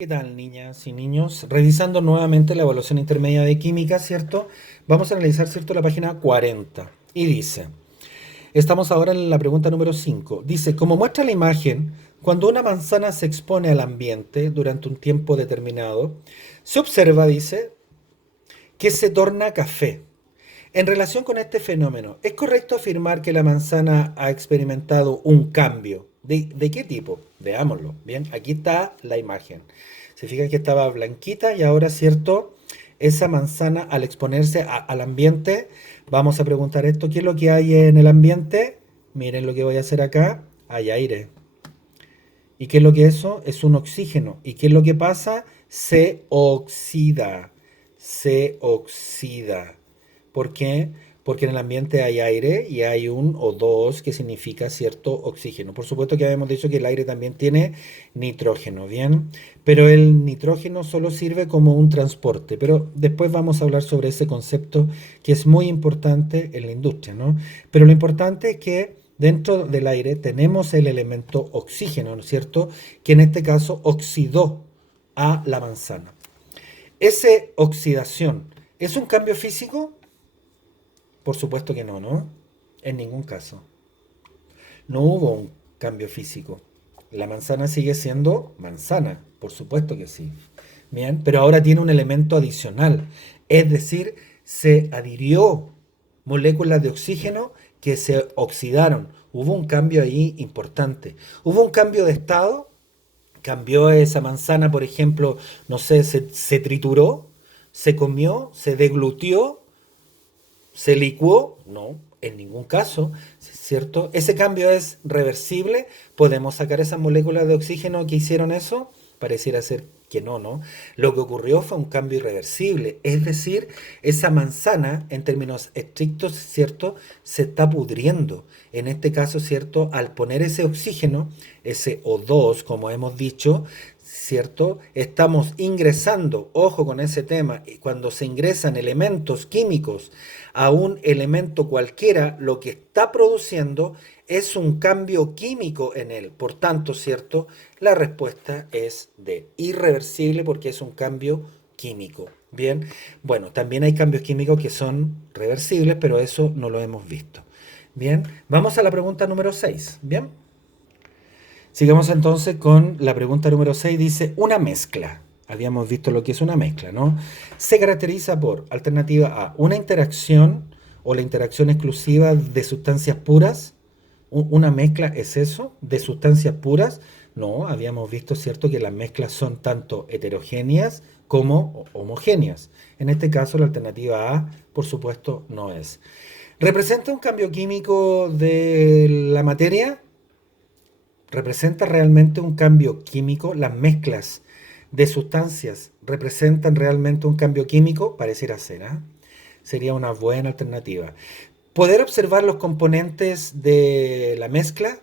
¿Qué tal, niñas y niños? Revisando nuevamente la evaluación intermedia de química, ¿cierto? Vamos a analizar, ¿cierto?, la página 40. Y dice, estamos ahora en la pregunta número 5. Dice, como muestra la imagen, cuando una manzana se expone al ambiente durante un tiempo determinado, se observa, dice, que se torna café. En relación con este fenómeno, ¿es correcto afirmar que la manzana ha experimentado un cambio? ¿De qué tipo? Veámoslo. Bien, aquí está la imagen. Se fijan que estaba blanquita y ahora, ¿cierto? Esa manzana al exponerse al ambiente, vamos a preguntar esto, ¿qué es lo que hay en el ambiente? Miren lo que voy a hacer acá, hay aire. ¿Y qué es lo que es eso? Es un oxígeno. ¿Y qué es lo que pasa? Se oxida. Se oxida. ¿Por qué? Porque en el ambiente hay aire y hay un O2 que significa cierto oxígeno. Por supuesto que habíamos dicho que el aire también tiene nitrógeno, ¿bien? Pero el nitrógeno solo sirve como un transporte. Pero después vamos a hablar sobre ese concepto que es muy importante en la industria, ¿no? Pero lo importante es que dentro del aire tenemos el elemento oxígeno, ¿no es cierto? Que en este caso oxidó a la manzana. ¿Esa oxidación es un cambio físico? Por supuesto que no, ¿no? En ningún caso. No hubo un cambio físico. La manzana sigue siendo manzana, por supuesto que sí. Bien, pero ahora tiene un elemento adicional, es decir, se adhirió moléculas de oxígeno que se oxidaron. Hubo un cambio ahí importante. Hubo un cambio de estado, cambió esa manzana, por ejemplo, no sé, se trituró, se comió, se deglutió, ¿se licuó? No, en ningún caso, ¿cierto? Ese cambio es reversible. ¿Podemos sacar esas moléculas de oxígeno que hicieron eso? Pareciera ser que no, ¿no? Lo que ocurrió fue un cambio irreversible, es decir, esa manzana, en términos estrictos, ¿cierto?, se está pudriendo. En este caso, ¿cierto?, al poner ese oxígeno, ese O2, como hemos dicho, ¿cierto? Estamos ingresando, ojo con ese tema, cuando se ingresan elementos químicos a un elemento cualquiera, lo que está produciendo es un cambio químico en él. Por tanto, ¿cierto? La respuesta es de irreversible porque es un cambio químico. Bien, bueno, también hay cambios químicos que son reversibles, pero eso no lo hemos visto. Bien, vamos a la pregunta número 6. Bien. Sigamos entonces con la pregunta número 6. Dice, una mezcla. Habíamos visto lo que es una mezcla, ¿no? Se caracteriza por, alternativa A, una interacción o la interacción exclusiva de sustancias puras. Una mezcla es eso, de sustancias puras. No, habíamos visto, ¿cierto?, que las mezclas son tanto heterogéneas como homogéneas. En este caso, la alternativa A, por supuesto, no es. ¿Representa un cambio químico de la materia? ¿Representa realmente un cambio químico? ¿Las mezclas de sustancias representan realmente un cambio químico? Pareciera ser, ¿ah? Sería una buena alternativa. ¿Poder observar los componentes de la mezcla?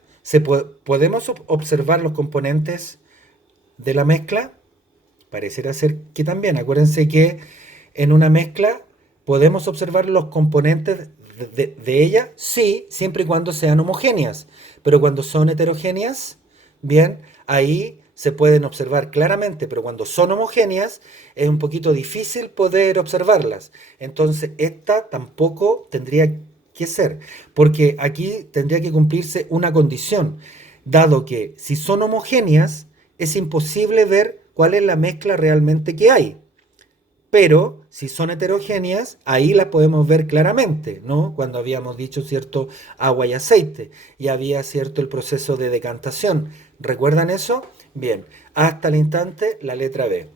¿Podemos observar los componentes de la mezcla? Pareciera ser que también. Acuérdense que en una mezcla podemos observar los componentes de ella, sí, siempre y cuando sean homogéneas. Pero cuando son heterogéneas, bien, ahí se pueden observar claramente, pero cuando son homogéneas es un poquito difícil poder observarlas. Entonces, esta tampoco tendría que ser, porque aquí tendría que cumplirse una condición, dado que si son homogéneas, es imposible ver cuál es la mezcla realmente que hay. Pero si son heterogéneas, ahí las podemos ver claramente, ¿no? Cuando habíamos dicho, cierto, agua y aceite, y había, cierto, el proceso de decantación. ¿Recuerdan eso? Bien, hasta el instante, la letra B.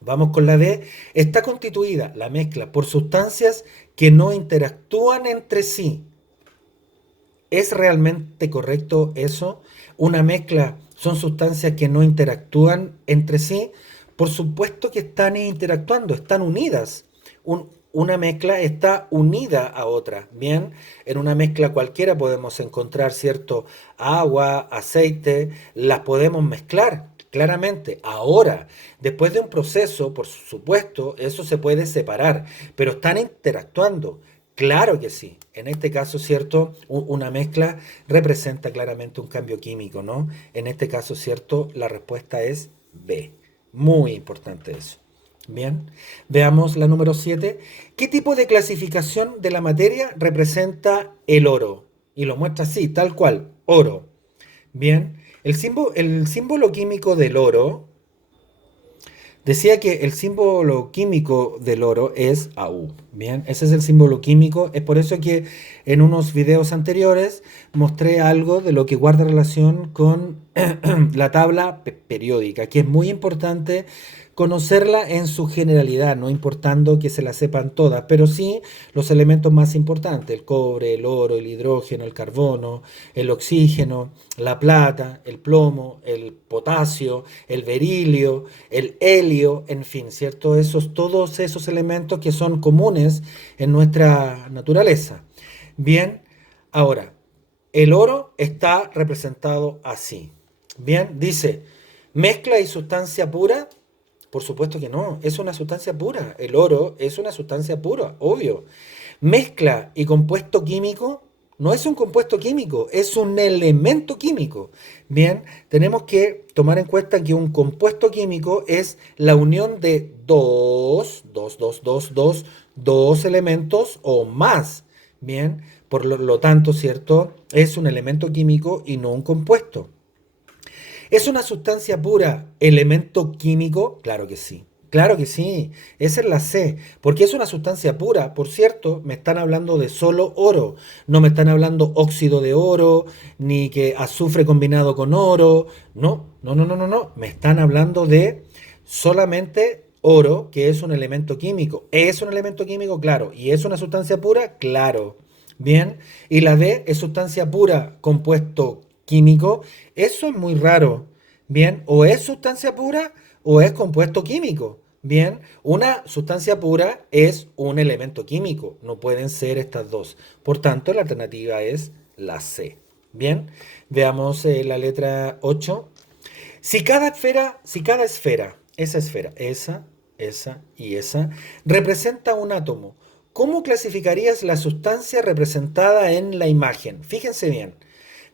Vamos con la D. Está constituida la mezcla por sustancias que no interactúan entre sí. ¿Es realmente correcto eso? Una mezcla son sustancias que no interactúan entre sí. Por supuesto que están interactuando, están unidas. Una mezcla está unida a otra. Bien, en una mezcla cualquiera podemos encontrar, cierto, agua, aceite, las podemos mezclar claramente. Ahora, después de un proceso, por supuesto, eso se puede separar, pero están interactuando. Claro que sí. En este caso, ¿cierto? Una mezcla representa claramente un cambio químico, ¿no? En este caso, ¿cierto? La respuesta es B. Muy importante eso. Bien, veamos la número 7. ¿Qué tipo de clasificación de la materia representa el oro? Y lo muestra así, tal cual, oro. Bien, el símbolo químico del oro decía que el símbolo químico del oro es AU. Bien, ese es el símbolo químico. Es por eso que en unos videos anteriores mostré algo de lo que guarda relación con la tabla periódica, que es muy importante conocerla en su generalidad, no importando que se la sepan todas, pero sí los elementos más importantes, el cobre, el oro, el hidrógeno, el carbono, el oxígeno, la plata, el plomo, el potasio, el berilio, el helio, en fin, ¿cierto? Todos esos elementos que son comunes en nuestra naturaleza. Bien, ahora, el oro está representado así. Bien, dice, mezcla y sustancia pura. Por supuesto que no, es una sustancia pura. El oro es una sustancia pura, obvio. Mezcla y compuesto químico no es un compuesto químico, es un elemento químico. Bien, tenemos que tomar en cuenta que un compuesto químico es la unión de dos elementos o más. Bien, por lo tanto, ¿cierto? Es un elemento químico y no un compuesto. ¿Es una sustancia pura elemento químico? Claro que sí. Claro que sí. Esa es la C. Porque es una sustancia pura. Por cierto, me están hablando de solo oro. No me están hablando óxido de oro, ni que azufre combinado con oro. No, no, no, no, no, no. Me están hablando de solamente oro, que es un elemento químico. ¿Es un elemento químico? Claro. ¿Y es una sustancia pura? Claro. Bien. Y la D es sustancia pura, compuesto químico. Eso es muy raro. Bien, o es sustancia pura o es compuesto químico. Bien, una sustancia pura es un elemento químico. No pueden ser estas dos. Por tanto, la alternativa es la C. Bien, veamos la letra 8. Si cada esfera, esa y esa, representa un átomo, ¿cómo clasificarías la sustancia representada en la imagen? Fíjense bien.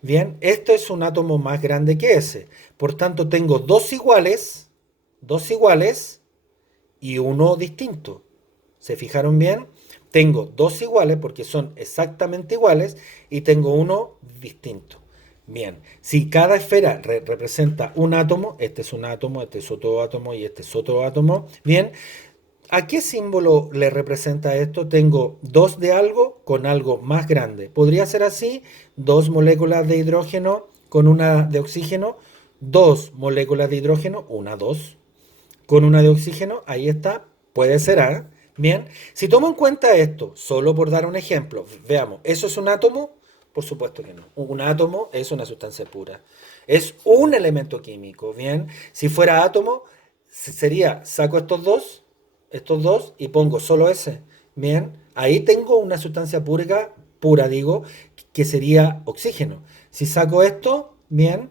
Bien, esto es un átomo más grande que ese. Por tanto, tengo dos iguales y uno distinto. ¿Se fijaron bien? Tengo dos iguales porque son exactamente iguales y tengo uno distinto. Bien, si cada esfera representa un átomo, este es un átomo, este es otro átomo y este es otro átomo, bien, ¿a qué símbolo le representa esto? Tengo dos de algo con algo más grande. Podría ser así, dos moléculas de hidrógeno con una de oxígeno, dos moléculas de hidrógeno, una, dos, con una de oxígeno, ahí está, puede ser A. Bien, si tomo en cuenta esto, solo por dar un ejemplo, veamos, ¿eso es un átomo? Por supuesto que no. Un átomo es una sustancia pura. Es un elemento químico, ¿bien? Si fuera átomo, sería, saco estos dos, y pongo solo ese, ¿bien? Ahí tengo una sustancia pura digo, que sería oxígeno. Si saco esto, ¿bien?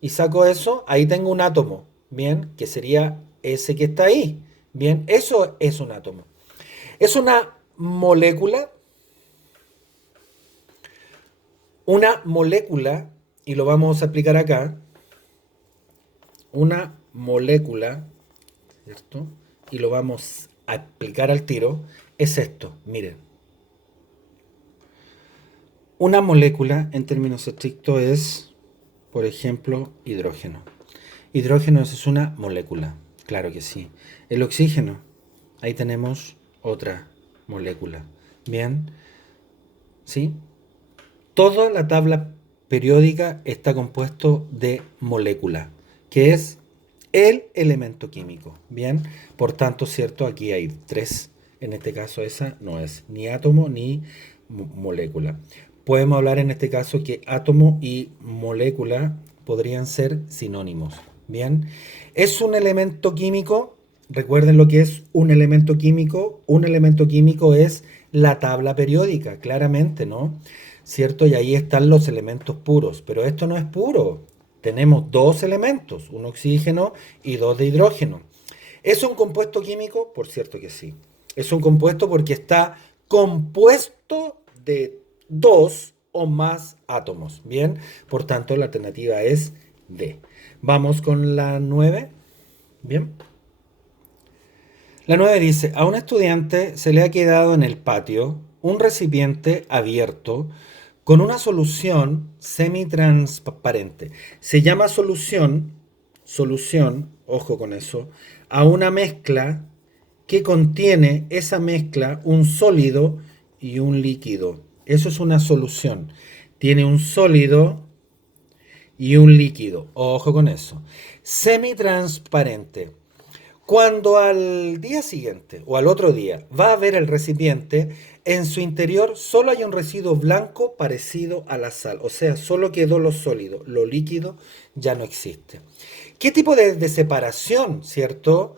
Y saco eso, ahí tengo un átomo, ¿bien? Que sería ese que está ahí, ¿bien? Eso es un átomo. Es una molécula, y lo vamos a explicar acá, una molécula, ¿cierto? Y lo vamos a explicar al tiro, es esto, miren. Una molécula, en términos estrictos, es, por ejemplo, hidrógeno. Hidrógeno es una molécula, claro que sí. El oxígeno, ahí tenemos otra molécula. Bien, ¿sí? Toda la tabla periódica está compuesto de molécula, que es el elemento químico. Bien, por tanto, cierto, aquí hay tres. En este caso, esa no es ni átomo ni molécula. Podemos hablar en este caso que átomo y molécula podrían ser sinónimos. Bien, es un elemento químico. Recuerden lo que es un elemento químico. Un elemento químico es la tabla periódica, claramente, ¿no? ¿Cierto? Y ahí están los elementos puros, pero esto no es puro. Tenemos dos elementos, un oxígeno y dos de hidrógeno. ¿Es un compuesto químico? Por cierto que sí. Es un compuesto porque está compuesto de dos o más átomos. Bien, por tanto la alternativa es D. Vamos con la 9. Bien. La 9 dice, a un estudiante se le ha quedado en el patio un recipiente abierto con una solución semitransparente. Se llama solución, ojo con eso, a una mezcla que contiene esa mezcla un sólido y un líquido. Eso es una solución. Tiene un sólido y un líquido. Ojo con eso. Semitransparente. Cuando al día siguiente o al otro día va a ver el recipiente, en su interior solo hay un residuo blanco parecido a la sal, o sea, solo quedó lo sólido, lo líquido ya no existe. ¿Qué tipo de separación, cierto,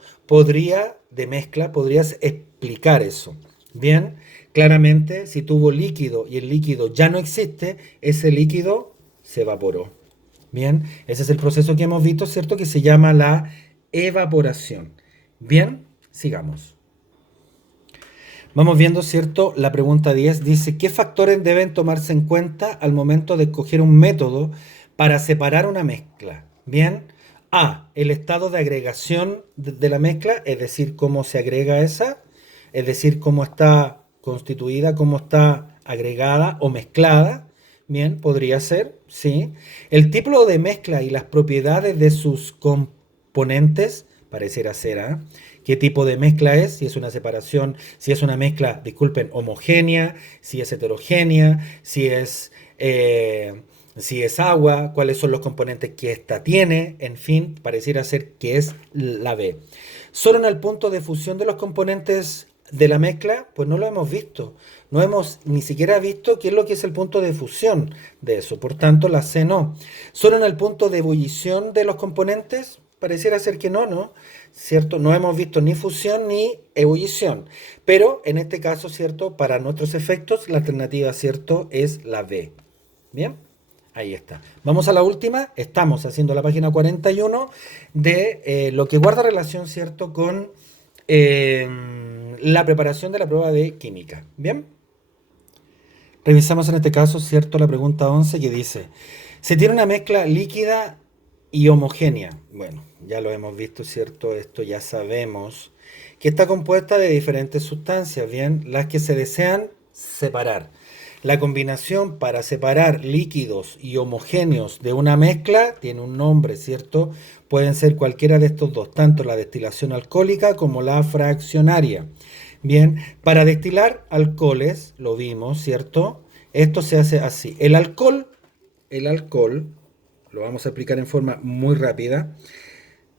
de mezcla, podrías explicar eso? Bien, claramente, si tuvo líquido y el líquido ya no existe, ese líquido se evaporó. Bien, ese es el proceso que hemos visto, ¿cierto? Que se llama la evaporación. Bien, sigamos. Vamos viendo, ¿cierto? La pregunta 10 dice, ¿qué factores deben tomarse en cuenta al momento de escoger un método para separar una mezcla? Bien, A, el estado de agregación de la mezcla, es decir, cómo se agrega esa, es decir, cómo está constituida, cómo está agregada o mezclada. Bien, podría ser, sí. El tipo de mezcla y las propiedades de sus componentes, pareciera ser, ¿ah? ¿Qué tipo de mezcla es? Si es una separación, si es una mezcla, disculpen, homogénea, si es heterogénea, si es agua, cuáles son los componentes que ésta tiene, en fin, pareciera ser que es la B. Solo en el punto de fusión de los componentes de la mezcla, pues no lo hemos visto. No hemos ni siquiera visto qué es lo que es el punto de fusión de eso. Por tanto, la C no. Solo en el punto de ebullición de los componentes, pareciera ser que no, ¿no? ¿Cierto? No hemos visto ni fusión ni ebullición. Pero en este caso, ¿cierto? Para nuestros efectos, la alternativa, ¿cierto? Es la B. Bien, ahí está. Vamos a la última. Estamos haciendo la página 41 de lo que guarda relación, ¿cierto? Con eh, la preparación de la prueba de química. Bien, revisamos en este caso, ¿cierto? La pregunta 11 que dice, se tiene una mezcla líquida y homogénea. Bueno, ya lo hemos visto, ¿cierto? Esto ya sabemos que está compuesta de diferentes sustancias, ¿bien? Las que se desean separar. La combinación para separar líquidos y homogéneos de una mezcla tiene un nombre, ¿cierto? Pueden ser cualquiera de estos dos, tanto la destilación alcohólica como la fraccionaria. Bien, para destilar alcoholes, lo vimos, ¿cierto? Esto se hace así. El alcohol, lo vamos a explicar en forma muy rápida,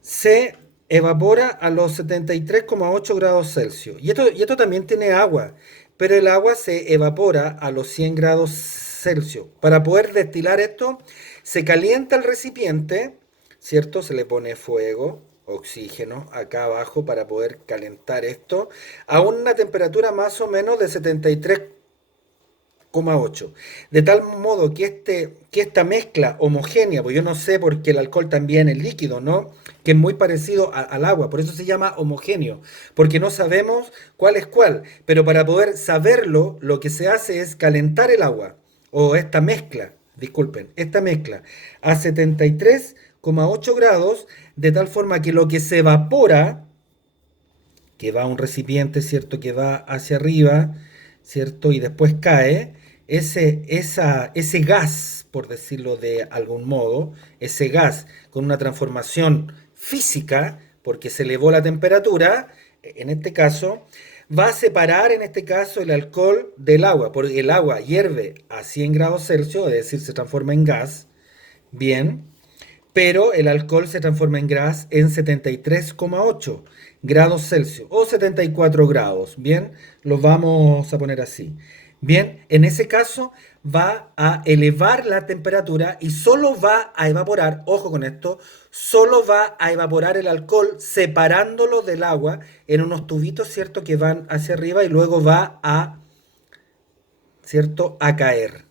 se evapora a los 73,8 grados Celsius. Y esto también tiene agua, pero el agua se evapora a los 100 grados Celsius. Para poder destilar esto, se calienta el recipiente, ¿cierto? Se le pone fuego, oxígeno acá abajo para poder calentar esto a una temperatura más o menos de 73,8. De tal modo que esta mezcla homogénea, pues yo no sé por qué el alcohol también es líquido, ¿no? Que es muy parecido al agua, por eso se llama homogéneo, porque no sabemos cuál es cuál, pero para poder saberlo, lo que se hace es calentar el agua, o esta mezcla, disculpen, esta mezcla a 73,8 grados, de tal forma que lo que se evapora, que va a un recipiente, ¿cierto? Que va hacia arriba, ¿cierto? Y después cae, ese gas, por decirlo de algún modo, ese gas con una transformación física, porque se elevó la temperatura, en este caso, va a separar en este caso el alcohol del agua, porque el agua hierve a 100 grados Celsius, es decir, se transforma en gas, bien, pero el alcohol se transforma en gas en 73,8 grados Celsius o 74 grados. Bien, los vamos a poner así. Bien, en ese caso va a elevar la temperatura y solo va a evaporar, ojo con esto, solo va a evaporar el alcohol separándolo del agua en unos tubitos, ¿cierto? Que van hacia arriba y luego va a, ¿cierto? A caer.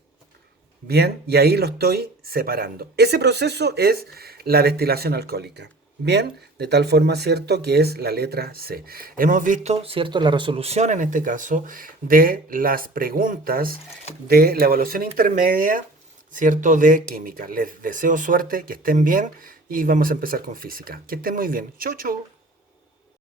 Bien, y ahí lo estoy separando. Ese proceso es la destilación alcohólica. Bien, de tal forma, ¿cierto? Que es la letra C. Hemos visto, ¿cierto? La resolución en este caso de las preguntas de la evaluación intermedia, ¿cierto? De química. Les deseo suerte, que estén bien y vamos a empezar con física. Que esté muy bien. Chau, chau.